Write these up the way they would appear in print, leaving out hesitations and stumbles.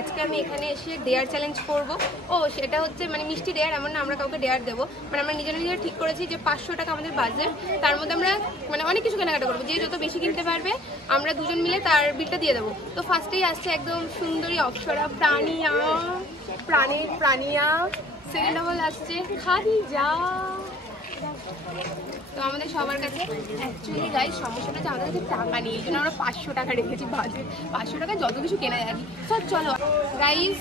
আজকে আমি এখানে এসে ডেয়ার চ্যালেঞ্জ করব। ও সেটা হচ্ছে মানে মিষ্টি ডেয়ার, এমন না আমরা কাউকে ডেয়ার দেবো, মানে আমরা নিজেরা ঠিক করেছি যে 500 টাকা আমাদের বাজেট, তার মধ্যে আমরা মানে অনেক কিছু কেনাকাটা করবো, যে যত বেশি কিনতে পারবে আমরা দুজন মিলে তার বিলটা দিয়ে দেবো। তো ফার্স্টেই আসছে একদম সুন্দরী অপ্সরা প্রাণিয়া, সেকেন্ড অফ অল আসছে খাদিজা। তো আমাদের সবার কাছে অ্যাকচুয়ালি গাইস সমস্যাটা হচ্ছে আমাদের কাছে টাকা নেই, এই জন্য আমরা 500 টাকা রেখেছি বাজেট। 500 টাকা যত কিছু কেনা যায়। তো চলো গাইস,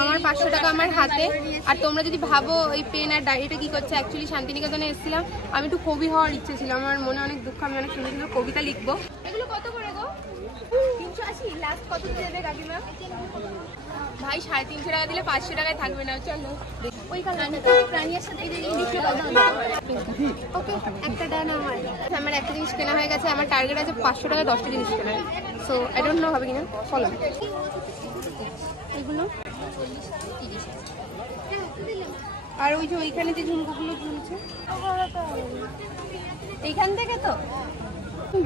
আমার 500 টাকা আমার হাতে। আর তোমরা যদি ভাবো ওই পেন আর ডায়েরিটা কি করছে, অ্যাকচুয়ালি শান্তিনিকেতনে এসেছিলাম, আমি একটু কবি হওয়ার ইচ্ছে ছিল, আমার মনে অনেক দুঃখ, আমি অনেক সুন্দর সুন্দর কবিতা লিখবো। এগুলো কত করে গো? 380। লাস্ট কত দেবে কাকিমা? ভাই 350 টাকা দিলে 500 টাকায় থাকবে না। চলো ওই প্রাণীর সাথে ওকে একটা ডান। আমার একটা জিনিস কেনা হয়ে গেছে, আমার টার্গেট আছে 500 টাকায় 10টা জিনিস কেনা। সো আই ডোন্ট নো হবে কিনা। চলো এগুলো আর ওই যে ওইখানে যে ঝুমকোগুলো ঝুলছে এইখান থেকে, তো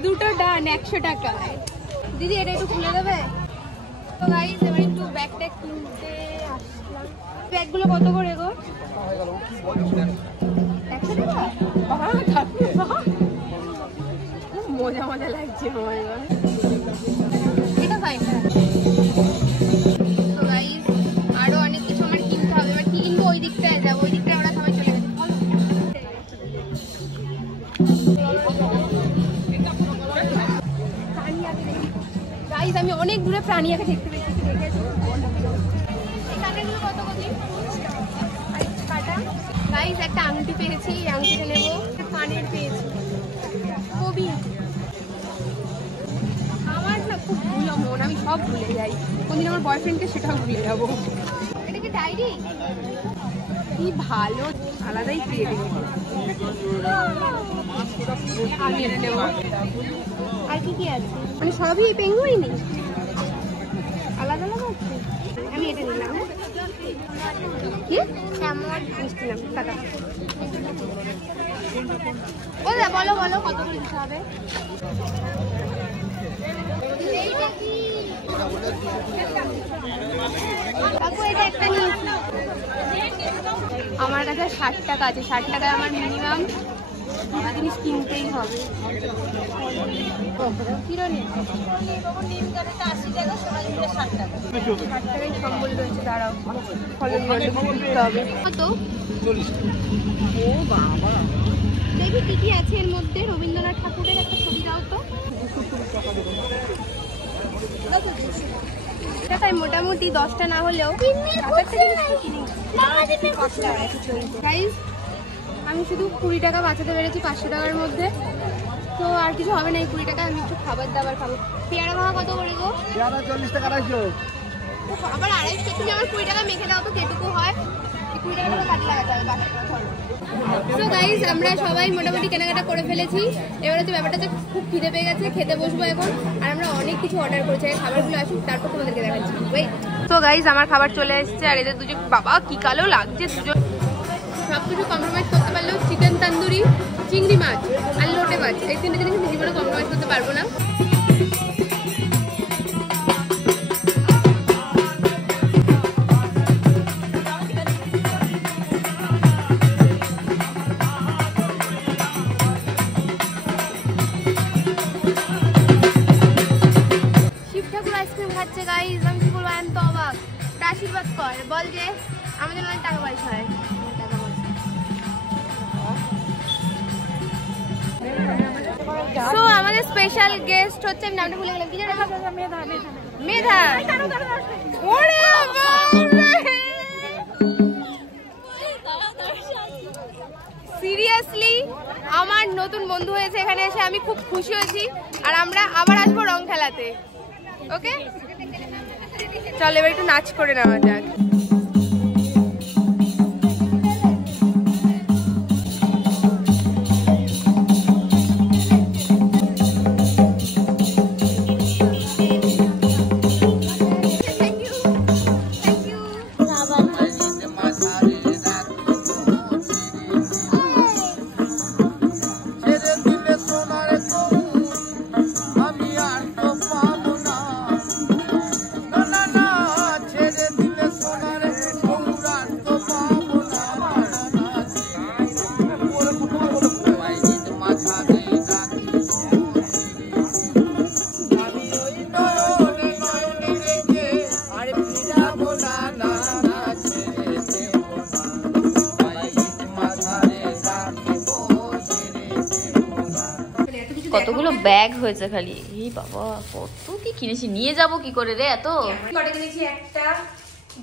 দুটো ডান 100 টাকায়। দিদি এটা একটু খুলে দেবে? তো গাইস এবার একটু ব্যাগ ট্যাগ কিনতে আসলাম। ব্যাগগুলো কত করে গো? 100 টাকা। মজা মজা লাগছে আমার। এটা ফাইন। তো গাইস আরো অনেক কিছু আমার কিনতে হবে, এবার কি কিনবো ওই দিকটায় যাবো, ওই দিকটায় ওরা সবাই চলে গেছে। গাইস আমি অনেক দূরে প্রাণীয়াকে দেখতে পেয়েছি, দেখেছি। কাটাগুলো কত করে? কাটা গাইস একটা আংটি পেয়েছি, এই আংটিটা নেবো। কানের পেয়েছি, কবি। আমার না খুব ভুলো মন, আমি সব ভুলে যাই। কোনদিন আমার বয়ফ্রেন্ডকে সেটাও ভুলে যাবো। এটা কি ডায়েরি? কি ভালো, আলাদাই ক্রিয়েটিভিটি। আমি এটা নেবো। আর কি কি আছে? মানে সবই পেঙ্গুইনি, আলাদা আলাদা আছে। আমি এটা নিলাম। কি কেমন মিষ্টি নাম? টাকা বলো বলো কত করে দিতে হবে? আমার কাছে 60 টাকা আছে। 60 টাকায় আমার মিনিমাম দুটো জিনিস কিনতেই হবে। সম্বল রয়েছে, দাঁড়াও কত? ও বাবা, দেখি কি কি আছে এর মধ্যে। রবীন্দ্রনাথ ঠাকুরের একটা ছবি দাও তো। তাই মোটামুটি 10টা না হলেও আমি শুধু 20 টাকা বাঁচাতে পেরেছি 500 টাকার মধ্যে। তো আর কিছু হবে না, এই 20 টাকা আমি একটু খাবার দাবার খাবো। পেয়ারা ভাঙা কত করে গো? 40 টাকা রাখো। আবার 250 তুমি আমার 20 টাকা মেখে দাও তো, যেটুকু হয় 20 টাকা কাটে লাগাতে হবে। সো গাইস আমরা সবাই মোটামুটি কেনাকাটা করে ফেলেছি। এবার হচ্ছে ব্যাপারটা যে খুব খিদে পেয়ে গেছে, খেতে বসবো এখন। আর আমরা অনেক কিছু অর্ডার করেছি, খাবারগুলো আসুক তারপর তোমাদেরকে দেখাচ্ছি। তো গাইস আমার খাবার চলে এসেছে, আর এদের দুজন বাবা কি কালো লাগছে দুজন। সব কিছু কম্প্রোমাইজ করতে পারলেও চিকেন তান্দুরি, চিংড়ি মাছ আর লোটে মাছ, এই 3টে জিনিস আমি জীবনে কম্প্রোমাইজ করতে পারবো না। শিব ঠাকুর আইসক্রিম খাচ্ছে গাইস, আমি কি বলবো, আমি তো অবাক। আশীর্বাদ কর, বল যে আমাদের অনেক টাকা পয়সা হয়। তো আমাদের স্পেশাল গেস্ট হচ্ছে, আমি নামটা ভুলে গেলাম, কি জানো? মেধা। সিরিয়াসলি আমার নতুন বন্ধু হয়েছে এখানে এসে, আমি খুব খুশি হয়েছি। আর আমরা আবার আসবো রং খেলাতে। ওকে, চল এবার একটু নাচ করে নেওয়া যাক। কতগুলো ব্যাগ হয়েছে খালি। এই বাবা কত কি কিনেছি, নিয়ে যাব কি করে রে এত। কটা কিনেছি? একটা,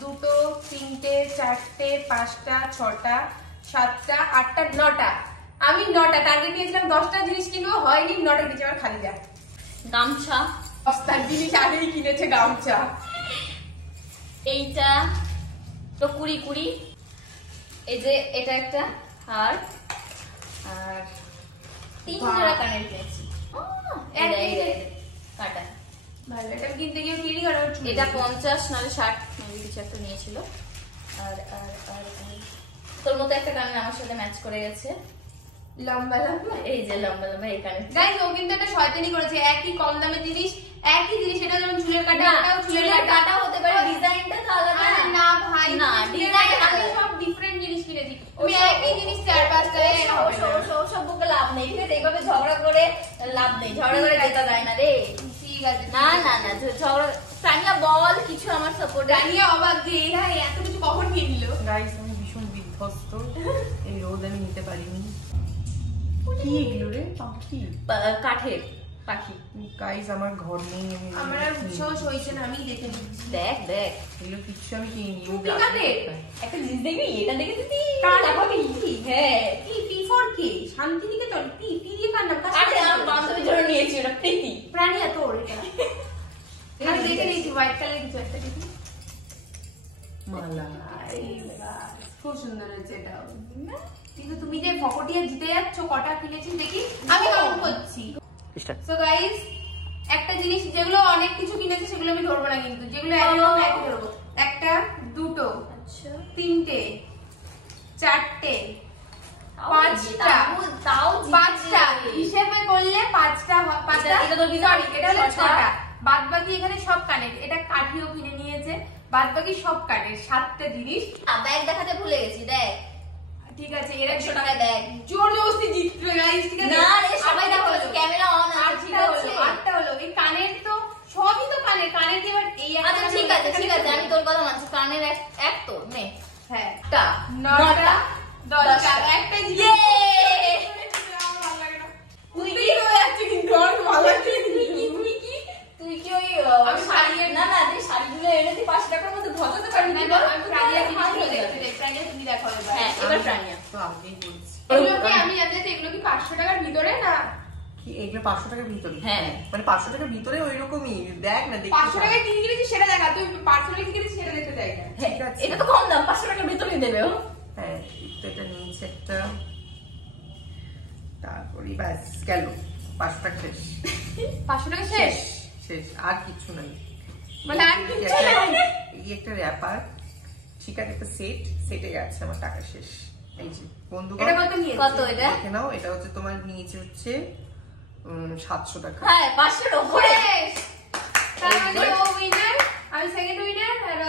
দুটো, তিনটে, চারটে, পাঁচটা, ছটা, সাতটা, আটটা, নটা। আমি 9টা টার্গেট নিয়েছিলাম, 10টা জিনিস কিনবো, হয়নি। 9টা কিনেছি, আমার খালি যায়। গামছা 10টা জিনিস আগেই কিনেছে গামছা। এইটা তো 20 এই যে এটা একটা হার, আর 3 জোড়া কানের কিনেছি। কাটা ভালো, এটা কিনতে গিয়ে কিনি কারণ এটা 50 নালে 60 মেবি কিছু একটা নিয়েছিল। আর আর আর তোর মতো একটা কানের আমার সাথে ম্যাচ করে গেছে, লম্বা লম্বা। এই যে লম্বা লম্বা এই কানের। গাইস ও কিন্তু একটা শয়তানি করেছে, একই কম দামের জিনিস, একই জিনিস। এটা যেমন চুলের কাটা, এটাও চুলের কাটা হতে পারে, ডিজাইনটা তো আলাদা। আরে না ভাই, না ডিজাইন আমি সব ডিফারেন্ট জিনিস কিনেছি। তুমি একই জিনিস 4-5টা সব বুকে লাভ নেই, ঠিক আছে? এইভাবে ঝগড়া করে লাভ নেই, ঝগড়া করে জেতা যায় না রে। ঠিক আছে, না না না ঝগড়া। তানিয়া বল কিছু আমার সাপোর্ট। জানিয়ে অবাক যে এরা এত কিছু কখন কিনলো। গাইস আমি ভীষণ বিধ্বস্ত, এই রোদ আমি নিতে পারিনি। কি এগুলো রে? পাখি? কাঠের পাখি। গাইস আমার ঘর নেই, আমি আমার আর উৎসাহ হইছে না, আমি দেখে দিচ্ছি। দেখ দেখ এগুলো কিছু আমি কিনিনি। টুপি কাটে একটা জিনিস দেখবি, এটা দেখে দিদি কাটে কি? হ্যাঁ কি পি ফর কে? শান্তিনিকেতন পি পি দিয়ে কার নাম? আরে আমার বান্ধবীর জন্য নিয়েছি ওটা, প্রীতি। প্রাণী এত ওর এটা। আমি দেখে নিয়েছি হোয়াইট কালার কিছু একটা দেখি। মালা খুব সুন্দর হয়েছে এটা। কিন্তু তুমি যে ফকটিয়া জিতে যাচ্ছ, কটা কিনেছিস দেখি, আমি কাউন্ট করছি। সো গাইস, একটা জিনিস যেগুলো অনেক কিছু কিনেছি সেগুলো আমি ধরবো না, কিন্তু যেগুলো একই ধরবো। একটা, দুটো, আচ্ছা তিনটে, চারটে, পাঁচটা, তাও পাঁচটা হিসেবে করলে পাঁচটা। এটা তো সরি, এটা হলো 6টা। বাদ বাকি এখানে সব কানের, এটা কাঠিও কিনে নিয়েছে। বাদ বাকি সব কানের 7টা জিনিস। ব্যাগ দেখাতে ভুলে গেছি, দেখ। ঠিক আছে, এর 100 টাকায় ব্যাগ। জোর জবরদস্তি জিতবে গাইস, ঠিক আছে? না রে সবাই দেখো, ক্যামেরা অন আছে। 8টা হলো। এই কানের তো সবই তো কানের, কানের দিয়ে এবার এই আচ্ছা ঠিক আছে ঠিক আছে, আমি তোর কথা মানছি। কানের এক তো নে। হ্যাঁ, টা 9টা 10টা একটা জিনিস। তুই কি হয়ে যাচ্ছে কিন্তু আমার ভালো লাগছে। তুই কি ওই আমি শাড়ি না না যে শাড়িগুলো এনেছি 5 টাকার মধ্যে ভজাতে পারবি না? আমি প্রাণিয়া জিনিসগুলো দেখতে চাই। প্রাণিয়া তুমি দেখো এবার। হ্যাঁ এবার প্রাণিয়া তো আগেই বলছি। এগুলোকে আমি জানতে চাই, এগুলো কি 500 টাকার ভিতরে না? কি এগুলো 500 টাকার ভিতরে? হ্যাঁ মানে 500 টাকার ভিতরে ওইরকমই। দেখ না, দেখতে 500 টাকায় কি কিনেছিস সেটা দেখা, তুই পার্সোনালি কি কিনেছিস সেটা দেখতে চাই না। ঠিক আছে। এটা তো কম দাম, 500 টাকার ভিতরেই দেবে ও। হ্যাঁ তো এটা নিয়েছে একটা, তারপরে ব্যাস গেল 500 টাকা শেষ। 500 টাকা শেষ? শেষ, আর কিছু নাই। মানে আর কিছু নাই? এই একটা র‍্যাপার, ঠিক আছে, একটা সেটে গেছে আমার টাকা শেষ। এই যে বন্ধুগণ, এটা কত নিয়েছিস? কত এটা? দেখে নাও, এটা হচ্ছে তোমার নিয়েছে হচ্ছে 700 টাকা। হ্যাঁ 500 এর উপরে। তার মানে ও উইনার, আমি সেকেন্ড উইনার। আর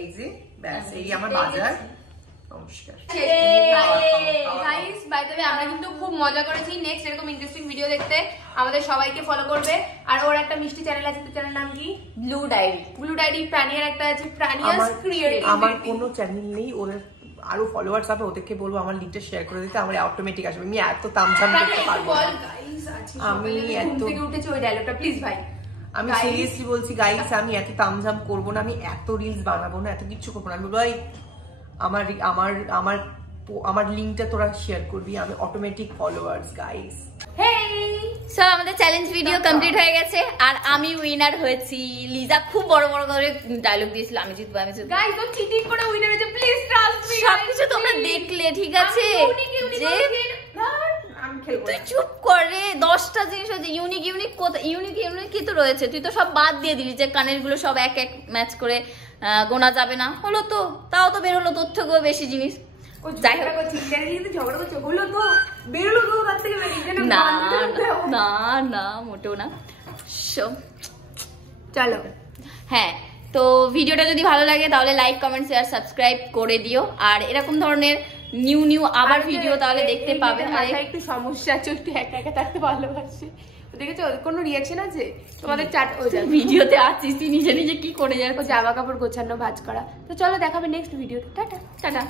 এই যে ব্যাস, এই আমার বাজার। নমস্কার গাইস, বাই দ্য ওয়ে আমরা কিন্তু খুব মজা করেছি। নেক্সট এরকম ইন্টারেস্টিং ভিডিও দেখতে আমাদের সবাইকে ফলো করবে। আর ওর একটা মিষ্টি চ্যানেল আছে, তো চ্যানেল নাম কি? Blue diary. Blue diary. প্রাণিয়ার একটা আছে, প্রাণিয়াস ক্রিয়েটিভ। আমার কোনো চ্যানেল নেই, ওদের আরো ফলোয়ার্স হবে, ওদেরকে বলবো আমার লিংকটা শেয়ার করে দিতে, আমার অটোমেটিক আসবে। আমি এত তামঝাম করতে পারবো না। আমি এত থেকে উঠেছে ওই ডায়লগটা, প্লিজ ভাই। আমি সিরিয়াসলি বলছি গাইস, আমি এত তামঝাম করবো না, আমি এত রিলস বানাবো না, এত কিছু করবো না। আমি বলবো আমার আমার আমার লিঙ্কটা তোরা শেয়ার করবি, আমি অটোমেটিক ফলোয়ার্স গাইস। সো আমাদের চ্যালেঞ্জ ভিডিও কমপ্লিট হয়ে গেছে আর আমি উইনার হয়েছি। লিজা খুব বড় বড় করে ডায়লগ দিয়েছিল, আমি জিতবো আমি জিতবো। গাইস ও চিটিং করে উইনার হয়েছে, প্লিজ ট্রাস্ট মি। সবকিছু তোমরা দেখলে ঠিক আছে, যে আমি খেলবো। তুই চুপ করে 10টা জিনিস আছে ইউনিক ইউনিক ইউনিক ইউনিক কি তো রয়েছে, তুই তো সব বাদ দিয়ে দিলি যে কানের গুলো সব এক এক ম্যাচ করে গোনা যাবে না, হলো তো তাও তো বের হলো তথ্য গো বেশি জিনিস। যাই হোক ঝগড়া করছে হলো তো বেরোলো তো তার থেকে না না না মোটেও না। চলো হ্যাঁ, তো ভিডিওটা যদি ভালো লাগে তাহলে লাইক কমেন্ট শেয়ার সাবস্ক্রাইব করে দিও, আর এরকম ধরনের নিউ নিউ আবার ভিডিও তাহলে দেখতে পাবে। আর একটু সমস্যা আছে, একটু একা একা থাকতে ভালোবাসি, দেখেছো কোনো রিয়াকশন আছে তোমাদের? চাট ভিডিওতে আছিস তুই নিজে নিজে কি করে যাচ্ছিস? জামা কাপড় গোছানো ভাঁজ করা। তো চলো দেখাবে নেক্সট ভিডিও। Tata tata.